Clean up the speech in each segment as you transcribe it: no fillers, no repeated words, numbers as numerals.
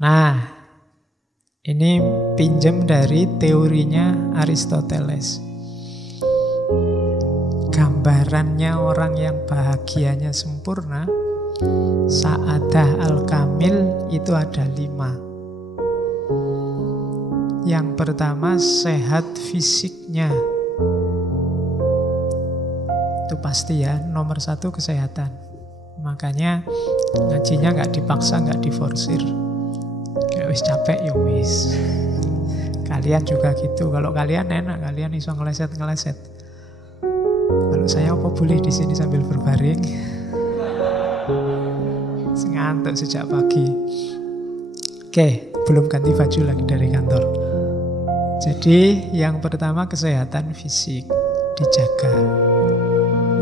Nah, ini pinjem dari teorinya Aristoteles. Gambarannya orang yang bahagianya sempurna, sa'adah al-kamil, itu ada 5. Yang pertama, sehat fisiknya. Itu pasti ya, nomor 1 kesehatan. Makanya ngajinya gak dipaksa, gak diforsir. Kayak wis capek ya wis. Kalian juga gitu. Kalau kalian enak, kalian iso ngeleset-ngeleset. Kalau saya apa boleh di sini sambil berbaring? Ngantuk sejak pagi. Oke, belum ganti baju lagi dari kantor. Jadi yang pertama kesehatan fisik dijaga.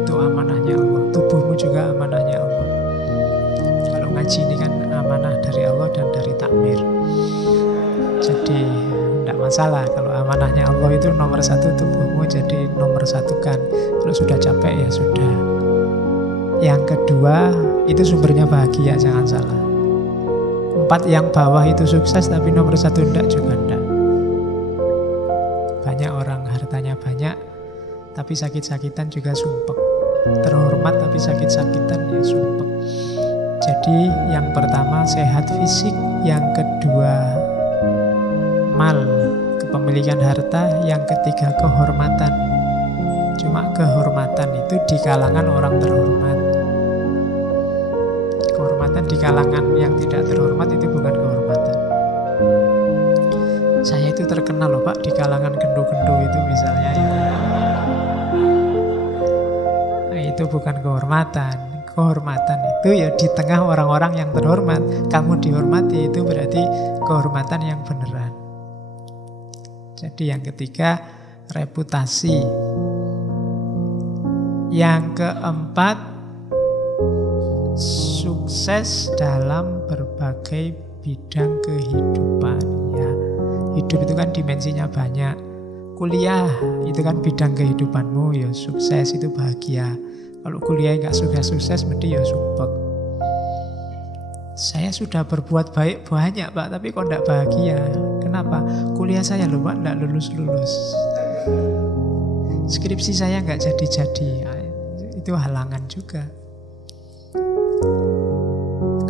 Itu amanahnya Allah. Tubuhmu juga amanahnya Allah. Kalau ngaji ini kan amanah dari Allah dan dari takmir. Jadi tidak masalah. Kalau amanahnya Allah itu nomor 1, tubuhmu jadi nomor 1 kan. Kalau sudah capek ya sudah. Yang kedua itu sumbernya bahagia, jangan salah. 4 yang bawah itu sukses, tapi nomor 1 enggak juga enggak. Banyak orang hartanya banyak tapi sakit-sakitan juga sumpek. Terhormat tapi sakit-sakitan ya sumpek. Jadi yang pertama sehat fisik, yang kedua mal, kepemilikan harta, yang ketiga kehormatan. Cuma kehormatan itu di kalangan orang terhormat. Kehormatan di kalangan yang tidak terhormat itu bukan kehormatan. Saya itu terkenal loh Pak di kalangan gendo-gendo itu misalnya ya. Nah, itu bukan kehormatan. Kehormatan itu ya di tengah orang-orang yang terhormat. Kamu dihormati itu berarti kehormatan yang beneran. Jadi yang ketiga reputasi. Yang keempat sukses dalam berbagai bidang kehidupan ya. Hidup itu kan dimensinya banyak. Kuliah itu kan bidang kehidupanmu ya, sukses itu bahagia. Kalau kuliah nggak sukses mesti ya sumpek. Saya sudah berbuat baik banyak Pak, tapi kok nggak bahagia. Kenapa? Kuliah saya loh Pak nggak lulus-lulus. Skripsi saya nggak jadi-jadi. Itu halangan juga.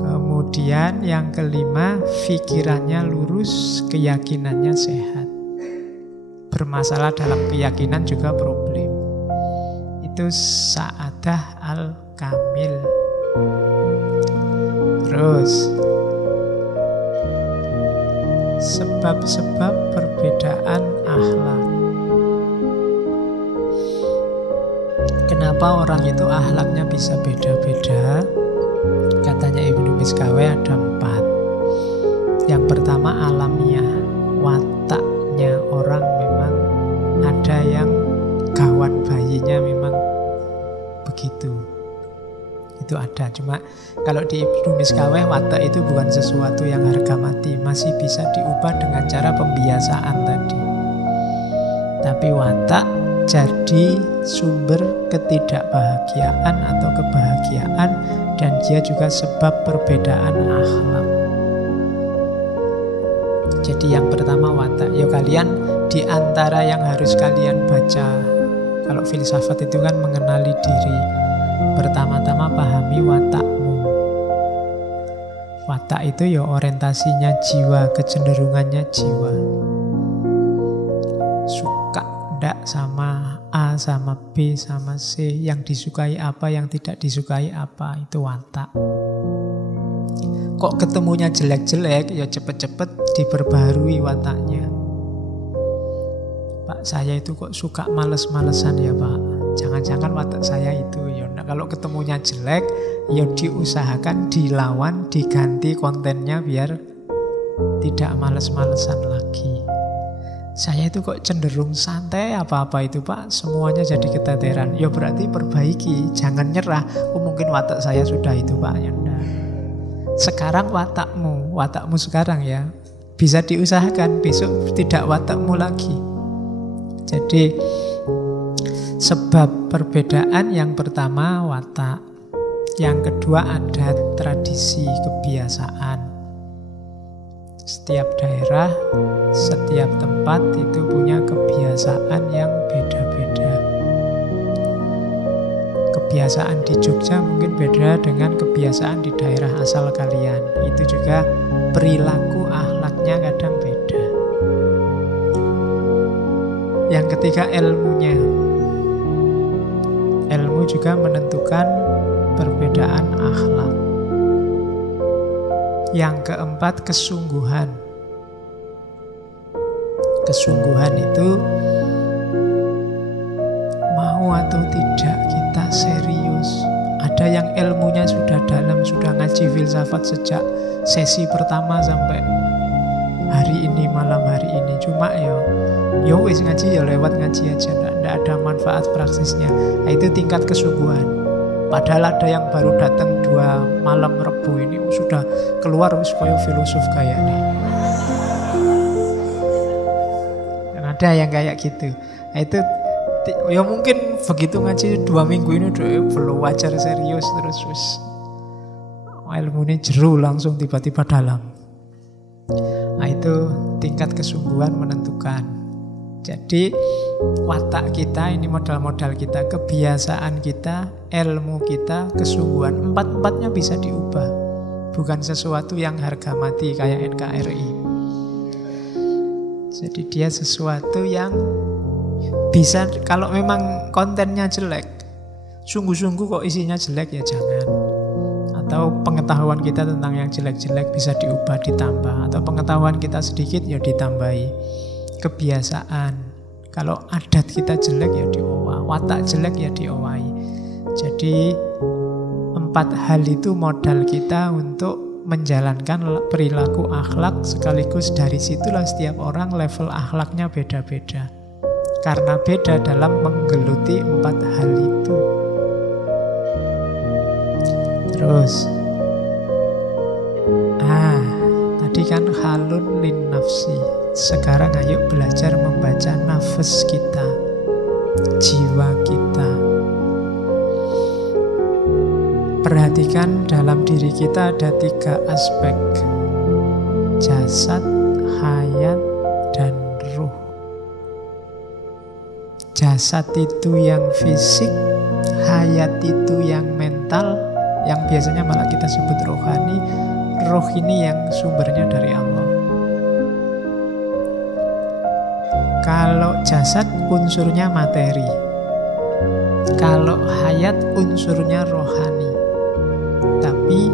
Kemudian yang kelima, pikirannya lurus, keyakinannya sehat. Bermasalah dalam keyakinan juga problem. Itu sa'adah al-kamil. Terus sebab-sebab perbedaan akhlak. Kenapa orang itu akhlaknya bisa beda-beda? Katanya Ibnu Miskaweh ada 4. Yang pertama alamiah, wataknya orang memang ada yang gawan bayinya memang begitu. Itu ada. Cuma kalau di Ibnu Miskaweh watak itu bukan sesuatu yang harga mati, masih bisa diubah dengan cara pembiasaan tadi. Tapi watak jadi sumber ketidakbahagiaan atau kebahagiaan, dan dia juga sebab perbedaan akhlak. Jadi yang pertama watak. Ya kalian di antara yang harus kalian baca kalau filsafat itu kan mengenali diri. Pertama-tama pahami watakmu. Watak itu ya orientasinya jiwa, kecenderungannya jiwa. Suka ndak sama A sama B sama C, yang disukai apa, yang tidak disukai apa, itu watak. Kok ketemunya jelek-jelek, ya cepet-cepet diperbaharui wataknya. Pak, saya itu kok suka males-malesan ya Pak. Jangan-jangan watak saya itu ya. Nah, kalau ketemunya jelek, ya diusahakan dilawan, diganti kontennya biar tidak males-malesan lagi. Saya itu kok cenderung santai apa-apa itu Pak, semuanya jadi keteteran. Ya berarti perbaiki, jangan nyerah. Oh mungkin watak saya sudah itu Pak, ya enggak. Sekarang watakmu sekarang ya, bisa diusahakan, besok tidak watakmu lagi. Jadi sebab perbedaan yang pertama watak, yang kedua adat, tradisi, kebiasaan. Setiap daerah, setiap tempat itu punya kebiasaan yang beda-beda. Kebiasaan di Jogja mungkin beda dengan kebiasaan di daerah asal kalian. Itu juga perilaku akhlaknya kadang beda. Yang ketiga, ilmunya. Ilmu juga menentukan perbedaan akhlak. Yang keempat, kesungguhan. Kesungguhan itu mau atau tidak kita serius. Ada yang ilmunya sudah dalam, sudah ngaji filsafat sejak sesi pertama sampai hari ini, malam hari ini. Cuma ya wis ngaji ya lewat ngaji aja, tidak ada manfaat praksisnya. Nah, itu tingkat kesungguhan. Padahal ada yang baru datang 2 malam Rebu ini sudah keluar wis koyo filosof kayaknya. Dan ada yang kayak gitu. Nah, itu ya mungkin begitu ngaji 2 minggu ini udah belum wajar serius terus wis ilmunya jeru langsung tiba-tiba dalam. Nah, itu tingkat kesungguhan menentukan. Jadi watak kita ini, modal-modal kita, kebiasaan kita, ilmu kita, kesungguhan, 4-4-nya bisa diubah. Bukan sesuatu yang harga mati kayak NKRI. Jadi dia sesuatu yang bisa, kalau memang kontennya jelek, sungguh-sungguh kok isinya jelek ya jangan. Atau pengetahuan kita tentang yang jelek-jelek bisa diubah, ditambah. Atau pengetahuan kita sedikit ya ditambahi. Kebiasaan, kalau adat kita jelek ya diowah, watak jelek ya diowahi. Jadi 4 hal itu modal kita untuk menjalankan perilaku akhlak, sekaligus dari situlah setiap orang level akhlaknya beda-beda. Karena beda dalam menggeluti 4 hal itu. Terus tadi kan halun lin nafsi. Sekarang ayo belajar membaca nafas kita, jiwa kita. Perhatikan dalam diri kita ada 3 aspek: jasad, hayat, dan ruh. Jasad itu yang fisik, hayat itu yang mental, yang biasanya malah kita sebut rohani. Roh ini yang sumbernya dari Allah. Kalau jasad unsurnya materi, kalau hayat unsurnya rohani. Tapi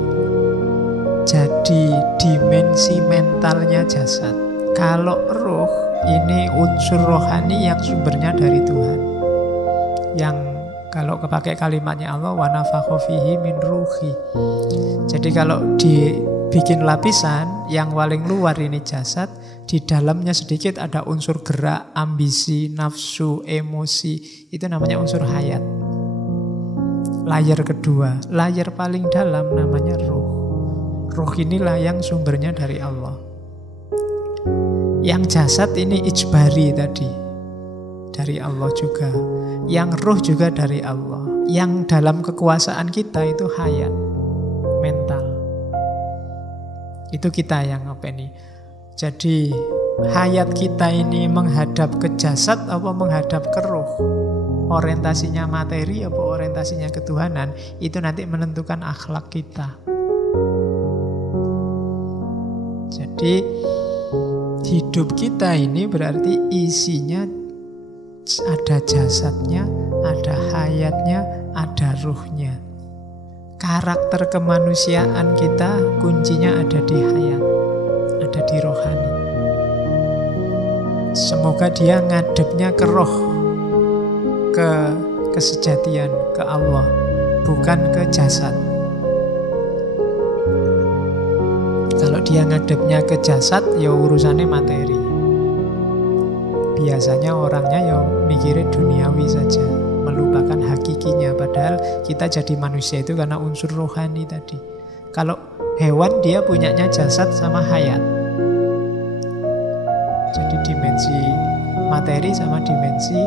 jadi dimensi mentalnya jasad. Kalau roh ini unsur rohani yang sumbernya dari Tuhan. Yang kalau kepakai kalimatnya Allah, wa nafakha fihi min ruhi. Jadi kalau dibikin lapisan yang paling luar ini jasad, di dalamnya sedikit ada unsur gerak, ambisi, nafsu, emosi. Itu namanya unsur hayat. Layar kedua, layar paling dalam namanya ruh. Ruh inilah yang sumbernya dari Allah. Yang jasad ini ijbari tadi, dari Allah juga. Yang ruh juga dari Allah. Yang dalam kekuasaan kita itu hayat, mental. Itu kita yang apa ini? Jadi hayat kita ini menghadap ke jasad apa menghadap ke ruh? Orientasinya materi apa orientasinya ketuhanan? Itu nanti menentukan akhlak kita. Jadi hidup kita ini berarti isinya ada jasadnya, ada hayatnya, ada ruhnya. Karakter kemanusiaan kita kuncinya ada di hayat, ada di rohani. Semoga dia ngadepnya ke roh, ke kesejatian, ke Allah, bukan ke jasad. Kalau dia ngadepnya ke jasad, ya urusannya materi. Biasanya orangnya ya mikirin duniawi saja, melupakan hakikinya. Padahal kita jadi manusia itu karena unsur rohani tadi. Kalau hewan dia punyanya jasad sama hayat. Jadi dimensi materi sama dimensi